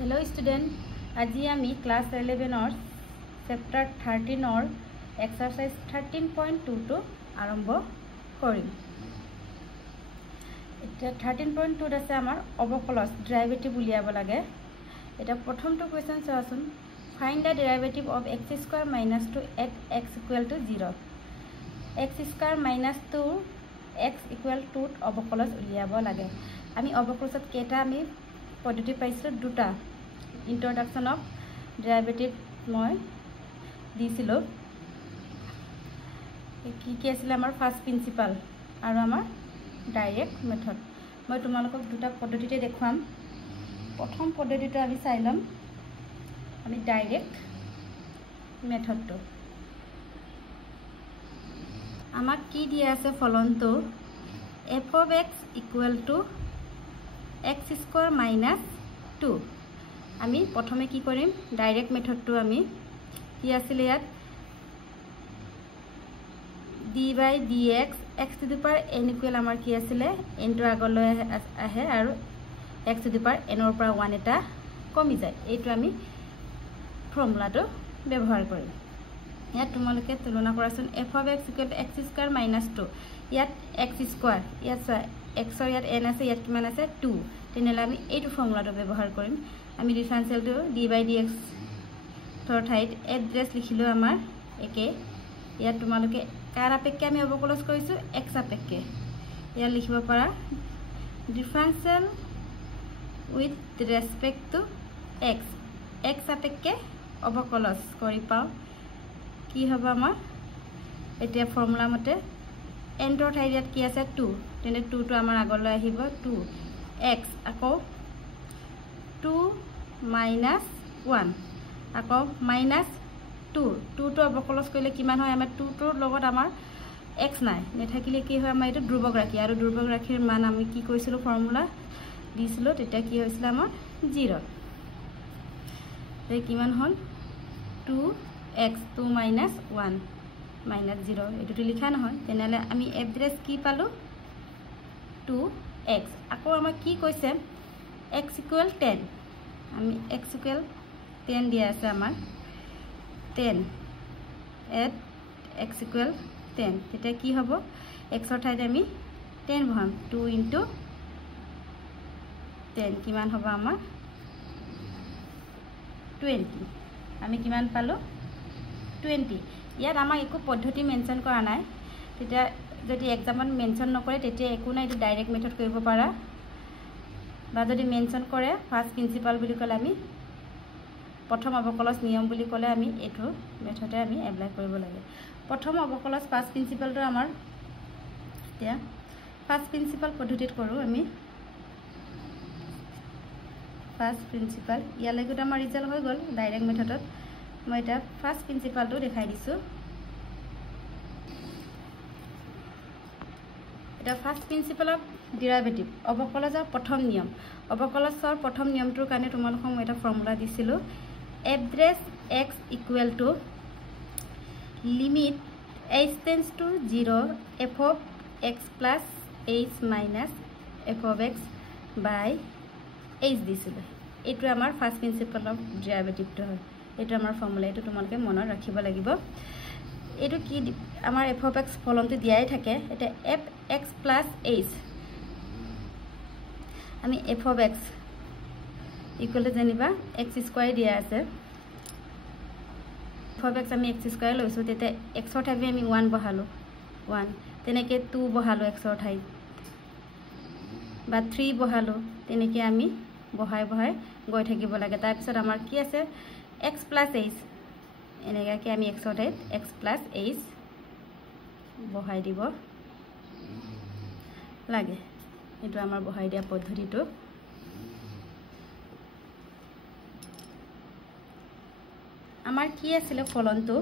Hello student, আজি আমি class 11 or chapter 13 or exercise 13.2 to আৰম্ভ কৰিম। এটা 13.2 আছে আমাৰ অবকলজ ডেৰিভেটিভ উলিয়াব লাগে। এটা প্ৰথমটো কোৱেশ্চন চাওচোন, find the derivative of x square minus 2x equal to 0। x square minus 2x equal to অবকলজ উলিয়াব লাগে। আমি অবকলজত কেটা আমি পদ্ধতি পাইছিলো দুটা। ইন্ট্ৰোডাকশন অফ ডেৰিভেটিভ মই দিছিলো। কি আছিল আমাৰ ফাৰ্স্ট প্ৰিন্সিপাল আৰু আমাৰ ডাইৰেক্ট মেথড। মই তোমালোকক দুটা পদ্ধতিতে দেখুৱাম। প্ৰথম পদ্ধতিটো আমি চাই লম, আমি ডাইৰেক্ট মেথডটো। আমাক কি দিয়া আছে ফলনটো f of x equal to x square minus 2। আমি প্ৰথমে কি কৰিম, ডাইৰেক্ট মেথডটো আমি কি আছিল ইয়াত d by dx x to the power n equal আমাৰ কি আছিল n টো আগলৈ আহে আৰু x to the power n ৰ পৰা 1 এটা কমি যায়। এইটো আমি ফৰ্মুলাটো ব্যৱহাৰ কৰিম। ইয়াত তোমালোকে তুলনা কৰাচোন f of x equal to x square minus 2। ইয়াত x square, ইয়াত x ৰ ইয়াত n আছে, ইয়াত কিমান আছে 2। তেনেহলে আমি এইটো ফৰ্মুলাটো ব্যৱহাৰ কৰিম। আমি ডিফাৰেন্সিয়েলটো d by dx ৰ ঠাইত এড্ৰেছ লিখিলো আমাৰ একে। ইয়াত তোমালোকে কাৰ আপেক্ষে আমি অবকলজ কৰিছো x আপেক্ষে। ইয়াত লিখিব পাৰা differential with respect to x। x আপেক্ষে অবকলজ কৰি পাও কি হ'ব আমাৰ এতিয়া ফৰ্মুলা মতে n ৰ ঠাইত ইয়াত কি আছে 2, তেনে 2 টো আমাৰ আগলৈ আহিব 2x আকৌ 2 minus 1 আকৌ minus 2 টো অবকলজ কৰিলে কিমান হয় আমাৰ 2 টোৰ লগত আমাৰ x নাই নেথাকিলে কি হয় আমাৰ এটা ধ্ৰুবক ৰাশি আৰু ধ্ৰুবক ৰাশিৰ মান আমি কি কৈছিলো ফৰ্মুলা দিছিলো তেতিয়া কি হৈছিল আমাৰ 0। এই কিমান হল 2x 2 minus 1 minus 0 এটো লিখা নহয়। তেনেহলে আমি এড্ৰেছ কি পালো 2x। আকৌ আমাৰ কি কৈছে x equal 10। আমি x equal 10 দিয়া আছে আমাৰ 10 at x equal 10। তেতিয়া কি হ'ব x ৰ ঠাইত আমি 10 বহাম 2 into 10 কিমান হ'ব আমাৰ 20। আমি কিমান পালো 20। ইয়াত আমাক একো পদ্ধতি মেনশন কৰা নাই, তেতিয়া যদি এক্সামত মেনশন নকৰে তেতিয়া একো নাই, এইটো ডাইৰেক্ট মেথড কৰিব পাৰা। বা যদি মেনশন কৰে ফাৰ্স্ট প্ৰিন্সিপাল বুলি ক'লে আমি প্ৰথম অবকলজ নিয়ম বুলি ক'লে আমি এইটো মেথডে আমি এপ্লাই কৰিব লাগে। প্ৰথম অবকলজ ফাৰ্স্ট প্ৰিন্সিপালটো আমাৰ এতিয়া ফাৰ্স্ট প্ৰিন্সিপাল পদ্ধতিত কৰো আমি। ফাৰ্স্ট প্ৰিন্সিপাল ইয়ালৈকে আমাৰ ৰিজাল্ট হৈ গ'ল ডাইৰেক্ট মেথডত। মই এটা ফাৰ্স্ট প্ৰিন্সিপালটো দেখাই দিছো। এটা ফাৰ্স্ট প্ৰিন্সিপাল অফ ডেৰিভেটিভ অবকলজৰ প্ৰথম নিয়ম। অবকলজৰ প্ৰথম নিয়মটোৰ কাৰণে তোমালোকক মই এটা ফৰ্মুলা দিছিলো address x equal to limit h tends to 0 f of x plus h minus f of x by h দিছিলো। এইটো আমাৰ ফাৰ্স্ট প্ৰিন্সিপাল অফ ডেৰিভেটিভটো হয়। এইটো আমাৰ ফৰ্মুলা, এইটো তোমালোকে মনত ৰাখিব লাগিব। এইটো কি আমাৰ f of x ফলনটো দিয়াই থাকে। এটা f x plus h আমি f of x equal to জানিবা x square দিয়া আছে। f of x আমি x square লৈছো, তেতিয়া x ৰ ঠাইত আমি 1 বহালো 1, তেনেকে 2 বহালো x ৰ ঠাইত বা 3 বহালো, তেনেকে আমি বহাই গৈ থাকিব লাগে। তাৰ পিছত আমাৰ কি আছে x plus h এনেকৈ আমি x ৰ ঠাইত x plus h বহাই দিব লাগে। এইটো আমাৰ বহাই দিয়া পদ্ধতিটো। আমাৰ কি আছিল ফলনটো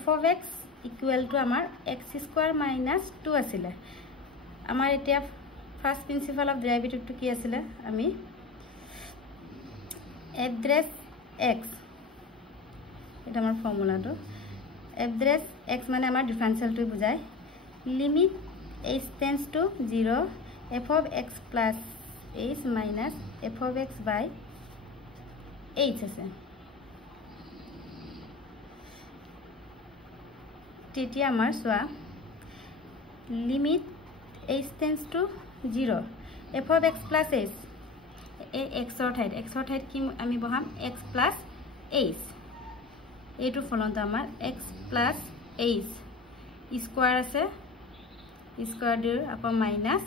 f of x equal to আমাৰ x square minus 2 আছিল। আমাৰ এতিয়া ফাৰ্স্ট প্ৰিন্সিপাল অফ ডেৰিভেটিভটো কি আছিল আমি এড্ৰেছ x, এটা আমাৰ ফৰ্মুলাটো এড্ৰেছ x মানে আমাৰ ডিফাৰেন্সিয়েলটো বুজায় limit h tends to 0 f of x plus h minus f of x by h আছে তেতিয়া আমাৰ সোয়া limit h tends to 0 f of x plus h x or ঠাইত কি আমি বহাম x plus h এইটো ফলন্ত আমাৰ x plus h স্কয়াৰ আছে স্কয়াৰ দিৰ আকৌ minus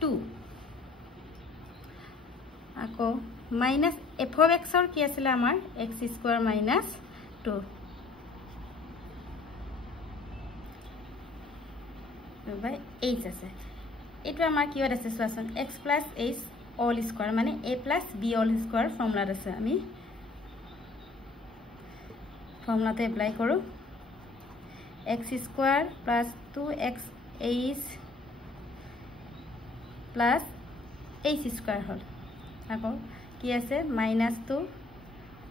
2 আকৌ minus f of x or কি আছিল আমাৰ x square minus 2 by h আছে এটো আমাৰ কি হত আছে সোয়াসন x plus h all square মানে a plus b all square formula আছে আমি ফর্মুলাতে এপ্লাই কৰো x square plus 2x h plus h square হল আকৌ কি আছে -2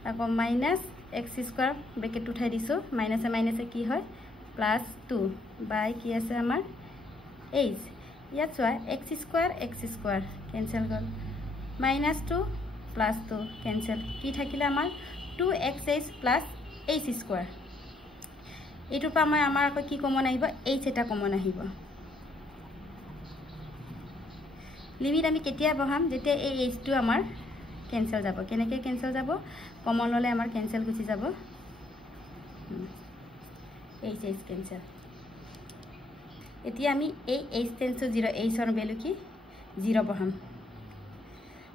আকৌ minus x square ব্র্যাকেট উঠাই দিছো মাইনাসে মাইনাসে কি হয় +2 বাই কি আছে আমাৰ h ইয়াত চোৱা x square cancel গল -2 +2 cancel কি থাকিলে আমাৰ 2xh plus h square এটো পা আমাৰ আকৌ কি কমন আহিব h এটা কমন আহিব লিমিট আমি কেতিয়া বহাম যেতিয়া এই h টো আমাৰ ক্যান্সেল যাব কেনেকে ক্যান্সেল যাব কমন ললে আমাৰ ক্যান্সেল গুচি যাব h ক্যান্সেল এতিয়া আমি এই h টেন্স টু 0 h এর ভ্যালু কি 0 বহাম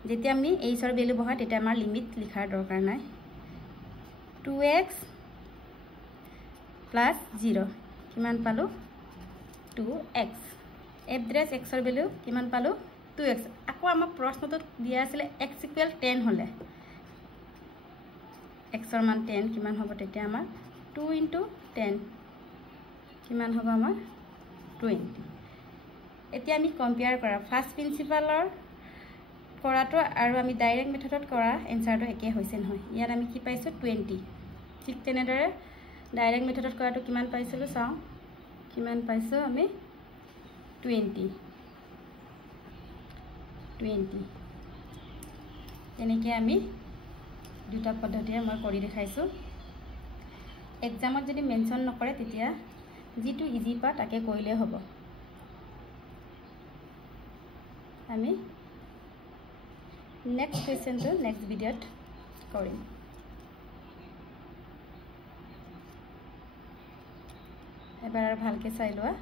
যেতিয়া আমি h এর ভ্যালু বহা তেতিয়া আমাৰ লিমিট লিখাৰ দৰকাৰ নাই 2x plus 0 কিমান পালো 2x এড্ৰেছ x এৰ ভ্যালু কিমান পালো 2x আকৌ আমাৰ প্ৰশ্নটো দিয়া আছিল x = 10 হলে x এৰ মান 10 কিমান হ'ব তেতিয়া আমাৰ 2 * 10 কিমান হ'ব আমাৰ 20 এতিয়া আমি কম্পেয়াৰ কৰা ফাৰ্স্ট প্ৰিন্সিপালৰ কৰাটো আৰু আমি ডাইৰেক্ট মেথডত কৰা এনসাৰটো একে হৈছে নহয় ইয়াত আমি কি পাইছো 20 ঠিক তেনেদৰে ডাইৰেক্ট মেথডত কৰাটো কিমান পাইছিলো চাও কিমান পাইছো আমি 20 তেনেকৈ আমি দুটা পদ্ধতিৰে মই কৰি দেখাইছো এক্সামত যদি মেনশন নকৰে তেতিয়া যেটো ইজি পা তাকে কৰিলে হ'ব আমি নেক্সট কোৱেশ্চনটো নেক্সট ভিডিঅত কৰিম এবাৰ ভালকে চাই লোৱা